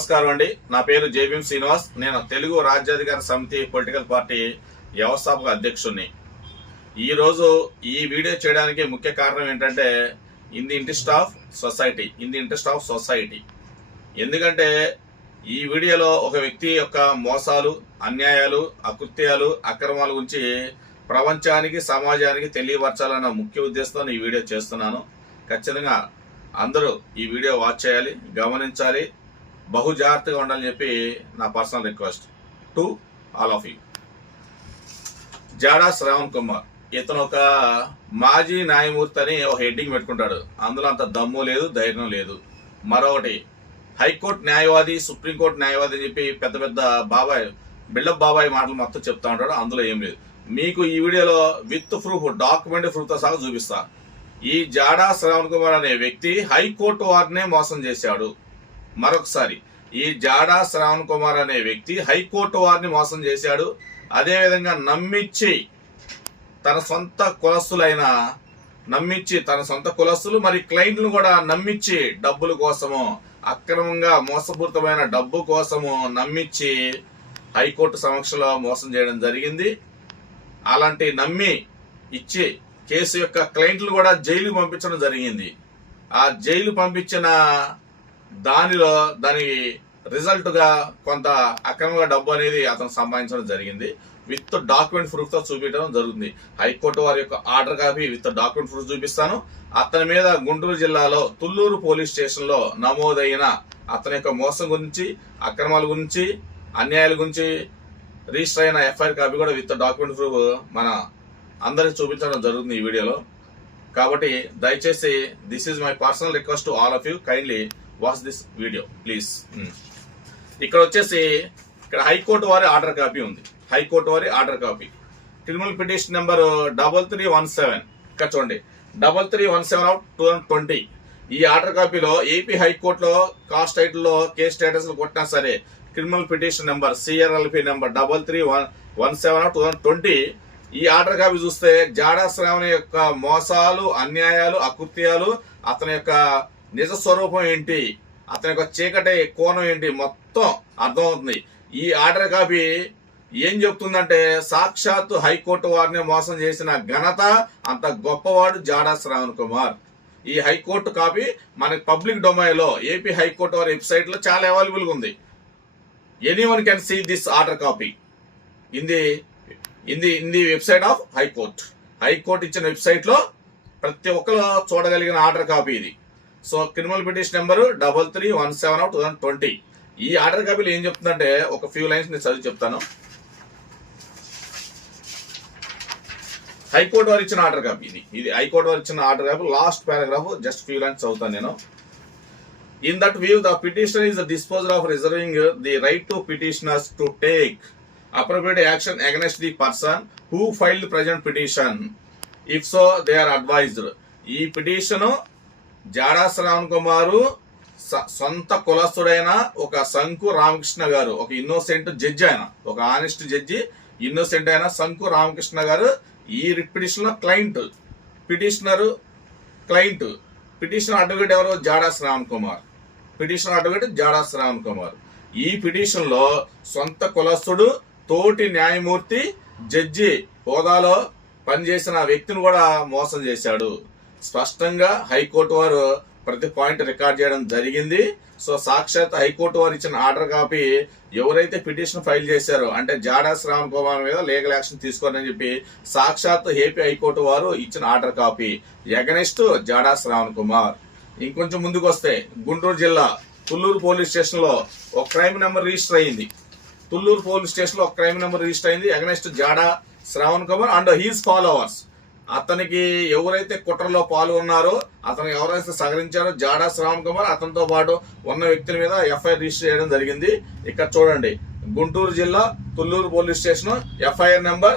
నమస్కారం అండి. నా పేరు జేబీఎం శ్రీనివాస్. నేను తెలుగు రాజ్యాధికార సమితి పొలిటికల్ పార్టీ వ్యవస్థాపక అధ్యక్షుడిని. ఈరోజు ఈ వీడియో చేయడానికి ముఖ్య కారణం ఏంటంటే in the interest of society. ఎందుకంటే ఈ వీడియోలో ఒక వ్యక్తి యొక్క మోసాలు, అన్యాయాలు, అకృత్యాలు, అక్రమాల గురించి ప్రపంచానికి, సమాజానికి తెలియపరచాలన్న ముఖ్య ఉద్దేశంతో ఈ వీడియో చేస్తున్నాను. ఖచ్చితంగా అందరూ ఈ వీడియో వాచ్ చేయాలి, గమనించాలి, బహు జాగ్రత్తగా ఉండాలని చెప్పి నా personal request to all of you. Jada Shravan Kumar ఇతను ఒక మాజీ న్యాయమూర్తి అని ఒక హెడ్డింగ్ పెట్టుకుంటాడు. అందులో అంత దమ్ము లేదు, ధైర్యం లేదు. మరొకటి హైకోర్టు న్యాయవాది, సుప్రీంకోర్టు న్యాయవాది అని చెప్పి పెద్ద పెద్ద బిల్డప్ బాబాయ్ మాటలు మొత్తం చెప్తా ఉంటాడు. అందులో ఏం లేదు. మీకు ఈ వీడియోలో విత్ ప్రూఫ్, డాక్యుమెంటరీ ప్రూఫ్తో సహా చూపిస్తా. ఈ జాడా శ్రావణ్ కుమార్ అనే వ్యక్తి హైకోర్టు వారినే మోసం చేశాడు. మరొకసారి, ఈ జాడా శ్రావణ్ కుమార్ అనే వ్యక్తి హైకోర్టు వారిని మోసం చేశాడు. అదేవిధంగా నమ్మించి తన సొంత కులస్తులు మరి క్లయింట్లను కూడా నమ్మించి డబ్బుల కోసము, అక్రమంగా మోసపూరితమైన డబ్బు కోసము నమ్మించి హైకోర్టు సమక్షంలో మోసం చేయడం జరిగింది. అలాంటి నమ్మి ఇచ్చి కేసు యొక్క క్లయింట్లు కూడా జైలు పంపించడం జరిగింది. ఆ జైలు పంపించిన దాని రిజల్ట్ గా కొంత అక్రమంగా డబ్బు అనేది అతను సంపాదించడం జరిగింది. విత్ డాక్యుమెంట్ ప్రూఫ్ తో చూపించడం జరుగుతుంది. హైకోర్టు వారి యొక్క order copy with document proof చూపిస్తాను. అతని మీద గుంటూరు జిల్లాలో తుళ్ళూరు పోలీస్ స్టేషన్ లో నమోదైన అతని యొక్క మోసం గురించి, అక్రమాల గురించి, అన్యాయాల గురించి రిజిస్టర్ అయిన ఎఫ్ఐఆర్ కాపీ కూడా విత్ డాక్యుమెంట్ ప్రూఫ్ మన అందరికి చూపించడం జరుగుతుంది ఈ వీడియోలో. కాబట్టి దయచేసి this is my personal request to all of you, kindly watch this video please. ఇక్కడ వచ్చేసి హైకోర్టు వారి ఆర్డర్ కాపీ ఉంది. హైకోర్టు వారి order copy criminal petition number 3317. ఇక్కడ చూడండి, 3317/2020. ఈ ఆర్డర్ కాపీలో ఏపీ హైకోర్టులో కాస్ట్ టైటిల్లో కేసు స్టేటస్ కొట్టినా సరే criminal petition number CRLP number 3317/2020 ఈ ఆర్డర్ కాపీ చూస్తే జాడా శ్రావణ్ యొక్క మోసాలు, అన్యాయాలు, అకృత్యాలు, అతని యొక్క నిజ స్వరూపం ఏంటి, అతని యొక్క చీకటి కోణం ఏంటి మొత్తం అర్థమవుతుంది. ఈ ఆర్డర్ కాపీ ఏం చెప్తుందంటే సాక్షాత్తు హైకోర్టు వారిని మోసం చేసిన ఘనత అంత గొప్పవాడు జాడా శ్రావణ్ కుమార్. ఈ హైకోర్టు కాపీ మనకి పబ్లిక్ డొమైన్ లో ఏపీ హైకోర్టు వారి వెబ్సైట్ లో చాలా అవైలబుల్ గా ఉంది. Anyone can see this order copy in the website of high court. High court ఇచ్చిన వెబ్సైట్ లో ప్రతి ఒక్కరు చూడగలిగిన ఆర్డర్ కాపీ ఇది. So criminal petition number 3317/2020. ఈ ఆర్డర్ కాపీలో ఏం చెప్తుందంటే ఒక ఫ్యూ లైన్స్ నేను చదివి చెప్తాను. హైకోర్టు వారు ఇచ్చిన ఆర్డర్ కాపీ ఇది హైకోర్టు వారు ఇచ్చిన order copy last paragraph just few lines చదువుతాను నేను. In that view, the petitioner is the disposer of reserving the right to petitioners to take appropriate action against the person who filed the present petition. If so, they are advised. ఈ petition జాడా Shravan కుమారు సొంత కులస్తుడైన ఒక శంకు రామకృష్ణ గారు, ఒక innocent judge, ఆయన ఒక honest judge, innocent అయిన శంకు రామకృష్ణ గారు ఈ పిటిషన్ లో పిటిషనర్ అడ్వకేట్ ఎవరు? జాడా శ్రావణ్ కుమార్. Petitioner advocate Jada Shravan Kumar. ఈ పిటిషన్ లో సొంత కులస్తుడు, తోటి న్యాయమూర్తి, జడ్జి హోదాలో పనిచేసిన వ్యక్తిని కూడా మోసం చేశాడు. స్పష్టంగా హైకోర్టు వారు ప్రతి పాయింట్ రికార్డ్ చేయడం జరిగింది. సో సాక్షాత్ హైకోర్టు వారు ఇచ్చిన ఆర్డర్ కాపీ ఎవరైతే పిటిషన్ ఫైల్ చేశారో అంటే జాడా శ్రావణ్ కుమార్ మీద లీగల్ యాక్షన్ తీసుకోవాలని చెప్పి సాక్షాత్ ఏపీ హైకోర్టు వారు ఇచ్చిన order copy against Jada Shravan Kumar. ఇంకొంచెం ముందుకు వస్తే గుంటూరు జిల్లా తుళ్ళూరు పోలీస్ స్టేషన్ లో ఒక క్రైమ్ నెంబర్ రిజిస్టర్ అయింది. తుళ్ళూరు పోలీస్ స్టేషన్ లో ఒక క్రైమ్ నెంబర్ రిజిస్టర్ అయింది against Jada Shravan Kumar and his followers. అతనికి ఎవరైతే కుట్రలో పాల్గొన్నారో, అతను ఎవరైతే సహకరించారో జాడా శ్రావణ్ కుమార్ అతనితో పాటు ఉన్న వ్యక్తుల మీద ఎఫ్ఐఆర్ రిజిస్టర్ చేయడం జరిగింది. ఇక్కడ చూడండి, గుంటూరు జిల్లా Thullur police station FIR number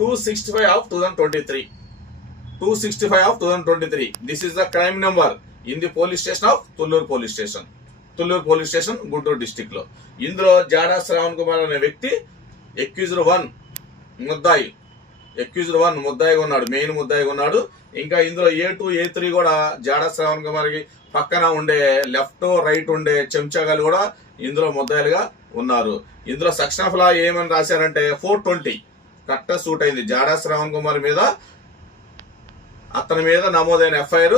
265/2023. 265/2023. This is the crime number in the police station of Thullur police station Guntur district లో. ఇందులో జాడా శ్రావణ్ కుమార్ అనే వ్యక్తి అక్యూజ్డ్ 1 ముద్దాయిగా ఉన్నాడు, మెయిన్ ముద్దాయిగా ఉన్నాడు. ఇంకా ఇందులో A2 A3 కూడా జాడా శ్రావణ్ కుమార్కి పక్కన ఉండే లెఫ్ట్ రైట్ ఉండే చెంచాగాలు కూడా ఇందులో ముద్దాయిలుగా ఉన్నారు. ఇందులో సెక్షన్ ఆఫ్ లా ఏమని రాశారంటే 420 కరెక్ట్ సూట్ అయింది. జాడా శ్రావణ్ కుమార్ మీద అతని మీద నమోదైన FIR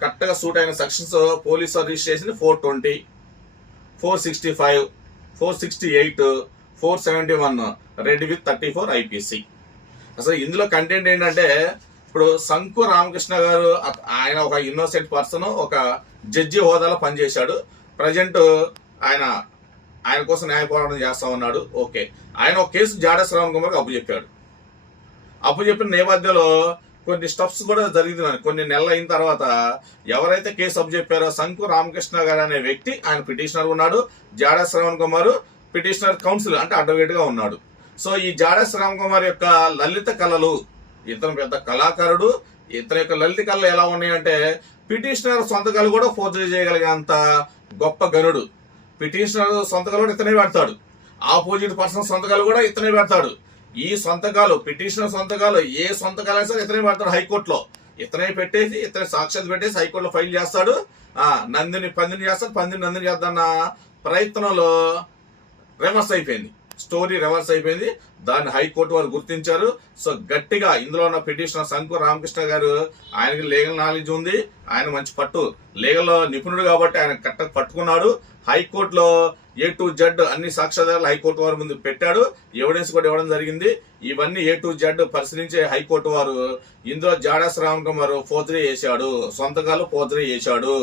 కరెక్ట్ గా సూట్ అయిన సెక్షన్స్ పోలీసు రిజిస్టర్ చేసింది 420, 465, 468, 471 రెడ్ విత్ 34 IPC. అసలు ఇందులో కంటెంట్ ఏంటంటే ఇప్పుడు శంకు రామకృష్ణ గారు ఆయన ఒక ఇన్నోసెంట్ పర్సన్, ఒక జడ్జి హోదాలో పనిచేశాడు. ప్రజెంట్ ఆయన కోసం న్యాయ పోరాటం చేస్తా ఉన్నాడు. ఓకే, ఆయన ఒక కేసు జాడా శ్రావణ్ కుమార్కి అప్పచెప్పాడు. అప్పచెప్పిన నేపథ్యంలో కొన్ని స్టెప్స్ కూడా జరుగుతున్నాయి. కొన్ని నెలలు అయిన తర్వాత ఎవరైతే కేసు అప్పచెప్పారో శంకు రామకృష్ణ గారు అనే వ్యక్తి ఆయన పిటిషనర్ ఉన్నాడు. జాడా శ్రావణ్ కుమార్ పిటిషనర్ కౌన్సిల్ అంటే అడ్వకేట్ గా ఉన్నాడు. సో ఈ జాడా శ్రావణ్ కుమార్ యొక్క లలిత కళలు, ఇతను పెద్ద కళాకారుడు. ఇతని యొక్క లలిత కళలు ఎలా ఉన్నాయంటే పిటిషనర్ సొంతకాలు కూడా ఫోర్జరీ చేయగలిగేంత గొప్ప గనుడు. పిటిషనర్ సొంతకాలు కూడా ఇతనే పెడతాడు, ఆపోజిట్ పర్సన్ సొంతకాలు కూడా ఇతనే పెడతాడు. ఈ సొంతకాలు పిటిషనర్ సొంతకాలు ఏ సొంతకాలు సరే ఇతనే పెడతాడు. హైకోర్టులో ఇతనే పెట్టేసి ఇతనే సాక్షాత్ పెట్టేసి హైకోర్టులో ఫైల్ చేస్తాడు. నందిని పందిని చేస్తాడు, పందిని నందిని చేద్దాన్న ప్రయత్నంలో రివర్స్ అయిపోయింది, స్టోరీ రివర్స్ అయిపోయింది. దాన్ని హైకోర్టు వారు గుర్తించారు. సో గట్టిగా ఇందులో ఉన్న పిటిషనర్ శంకు రామకృష్ణ గారు, ఆయనకి లీగల్ నాలెడ్జ్ ఉంది, ఆయన మంచి పట్టు లీగల్ నిపుణుడు కాబట్టి ఆయన కరెక్ట్ పట్టుకున్నాడు. హైకోర్టులో A to Z అన్ని సాక్ష్యాధారాలు హైకోర్టు వారి ముందు పెట్టాడు. ఎవిడెన్స్ కూడా ఇవ్వడం జరిగింది. ఇవన్నీ A to Z పరిశీలించే హైకోర్టు వారు ఇందులో జాడా శ్రావణ్ కుమార్ ఫోర్జరీ చేశాడు, సొంతకాలు ఫోర్జరీ చేశాడు,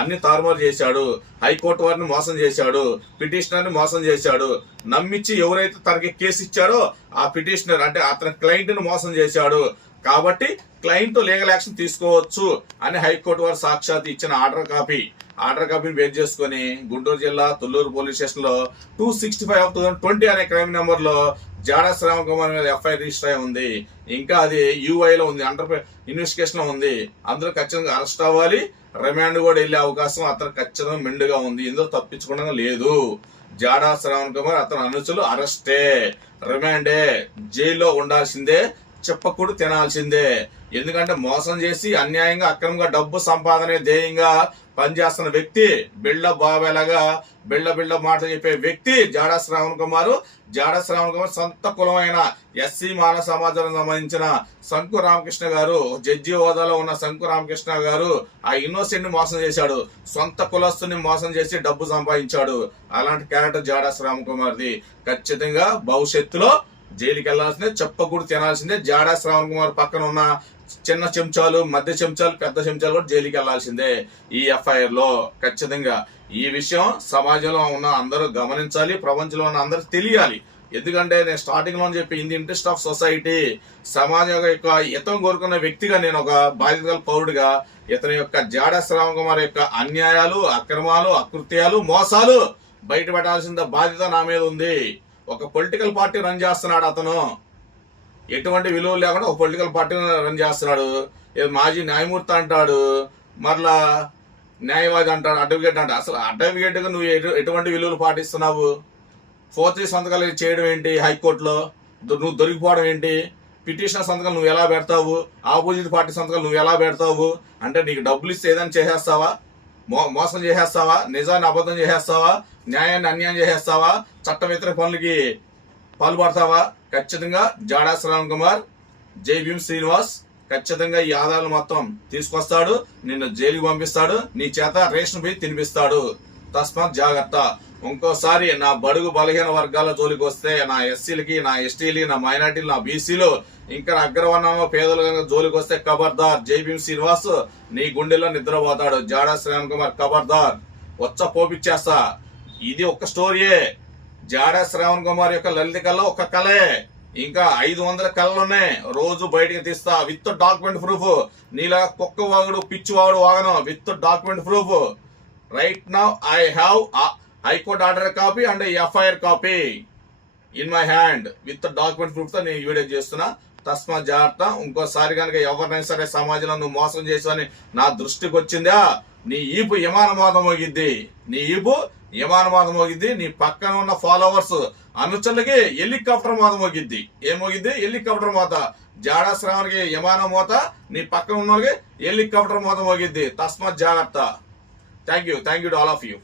అన్ని తారుమారు చేశాడు, హైకోర్టు వారిని మోసం చేశాడు, పిటిషనర్ ని మోసం చేశాడు, నమ్మించి ఎవరైతే తనకి కేసు ఇచ్చారో ఆ పిటిషనర్ అంటే అతని క్లయింట్ ని మోసం చేశాడు. కాబట్టి క్లయింట్ లీగల్ యాక్షన్ తీసుకోవచ్చు అని హైకోర్టు వారు సాక్షాత్ ఇచ్చిన ఆర్డర్ కాపీని బేస్ చేసుకుని గుంటూరు జిల్లా తుళ్లూరు పోలీస్ స్టేషన్ లో 265/2020 అనే క్రైమ్ నెంబర్ లో జాడా శ్రావణ్ కుమార్ మీద FIR రిజిస్టర్ అయి ఉంది. ఇంకా అది UI లో ఉంది, అండర్ ఇన్వెస్టిగేషన్ లో ఉంది. అందులో ఖచ్చితంగా అరెస్ట్ అవ్వాలి, రిమాండ్ కూడా వెళ్లే అవకాశం అతను ఖచ్చితంగా మెండుగా ఉంది. ఇందులో తప్పించుకోవడం లేదు. జాడా శ్రావణ్ కుమార్ అతని అనుచరులు అరెస్టే, రిమాండే, జైల్లో ఉండాల్సిందే, చెప్పకూడు తినాల్సిందే. ఎందుకంటే మోసం చేసి అన్యాయంగా అక్రమంగా డబ్బు సంపాదనే ధ్యేయంగా పనిచేస్తున్న వ్యక్తి, బిళ్ళ బాబేలాగా బిళ్ళ మాటలు చెప్పే వ్యక్తి జాడా శ్రావణ్ కుమార్. జాడా శ్రావణ్ కుమార్ సొంత కులమైన SC మానవ సమాజానికి సంబంధించిన శంకు రామకృష్ణ గారు, జడ్జి హోదాలో ఉన్న శంకు రామకృష్ణ గారు ఆ ఇన్నోసెంట్ ని మోసం చేశాడు, సొంత కులస్తుని మోసం చేసి డబ్బు సంపాదించాడు. అలాంటి క్యారెక్టర్ జాడా శ్రావణ్ కుమార్ది. ఖచ్చితంగా భవిష్యత్తులో జైలుకి వెళ్లాల్సిందే, చెప్పకూడదు తినాల్సిందే. జాడా శ్రావణ్ కుమార్ పక్కన ఉన్న చిన్న చెంచాలు, మధ్య చెంచాలు, పెద్ద చెంచాలు కూడా జైలుకి వెళ్లాల్సిందే ఈ FIR లో. ఖచ్చితంగా ఈ విషయం సమాజంలో ఉన్న అందరూ గమనించాలి, ప్రపంచంలో ఉన్న అందరూ తెలియాలి. ఎందుకంటే నేను స్టార్టింగ్ లో చెప్పి in the interest of society, సమాజం యొక్క హితం కోరుకున్న వ్యక్తిగా, నేను ఒక బాధ్యత పౌరుడిగా ఇతని యొక్క జాడా శ్రావణ్ కుమార్ యొక్క అన్యాయాలు, అక్రమాలు, అకృత్యాలు, మోసాలు బయట పెట్టాల్సిన బాధ్యత నా మీద ఉంది. ఒక పొలిటికల్ పార్టీ రన్ చేస్తున్నాడు అతను, ఎటువంటి విలువ లేకుండా ఒక పొలిటికల్ పార్టీని రన్ చేస్తున్నాడు. మాజీ న్యాయమూర్తి అంటాడు, మరలా న్యాయవాది అంటాడు, అడ్వకేట్ అంటాడు. అసలు అడ్వకేట్ గా నువ్వు ఎటువంటి విలువలు పాటిస్తున్నావు? ఫోర్జరీ సంతకాలు చేయడం ఏంటి హైకోర్టులో? నువ్వు దొరికిపోవడం ఏంటి? పిటిషనర్ సంతకాలు నువ్వు ఎలా పెడతావు? ఆపోజిట్ పార్టీ సంతకాలు నువ్వు ఎలా పెడతావు? అంటే నీకు డబ్బులు ఇస్తే ఏదైనా చేసేస్తావా? మోసం చేసేస్తావా? నిజాన్ని అబద్ధం చేసేస్తావా? న్యాయాన్ని అన్యాయం చేసేస్తావా? చట్ట వ్యతిరేక పనులకి పాల్పడతావా? ఖచ్చితంగా జాడా శ్రావణ్ కుమార్, జై భీమ్ శ్రీనివాస్ ఖచ్చితంగా ఈ ఆధారాలు మొత్తం తీసుకొస్తాడు, నిన్ను జైలుకి పంపిస్తాడు, నీ చేత రేషన్ పోయి తినిపిస్తాడు. తస్మాత్ జాగ్రత్త. ఇంకోసారి నా బడుగు బలహీన వర్గాల జోలికి వస్తే, నా SCలకి, నా STలకి, నా మైనార్టీలు, నా BCలు, ఇంకా అగ్రవర్ణంలో పేదల జోలికి వస్తే ఖబర్దార్. జై భీమ్ శ్రీనివాస్ నీ గుండెల్లో నిద్రపోతాడు. జాడా శ్రావణ్ కుమార్ ఖబర్దార్, వచ్చ పోపిచ్చేస్తా. ఇది ఒక్క స్టోరీయే. జాడా శ్రావణ్ కుమార్ యొక్క లలిత కళ ఒక కళే, ఇంకా 500 కళలున్నాయి. రోజు బయటికి తీస్తా విత్ డాక్యుమెంట్ ప్రూఫ్. నీలా కుక్క వాగుడు, పిచ్చి వాగుడు వాగను, with document proof. Right now I have high court order copy and FIR copy in my hand with document proof తో నేను వీడియో చేస్తున్నా. తస్మాత్ జాగ్రత్త. ఇంకోసారి కనుక ఎవరినైనా సరే సమాజంలో నువ్వు మోసం చేసావని నా దృష్టికి వచ్చిందా, నీ ఈపు విమానమోదం మోగిద్ది, నీ ఈపు విమానమోదం మోగిద్ది. నీ పక్కన ఉన్న ఫాలోవర్స్ అనుచరులకి హెలికాప్టర్ మోత మోగిద్ది. ఏం మోగిద్ది? హెలికాప్టర్ మోత. జాడా శ్రావణ్కి విమానం మోత, నీ పక్కన ఉన్న వాళ్ళకి హెలికాప్టర్ మోత మోగిద్ది. తస్మాత్ జాగ్రత్త. Thank you to all of you.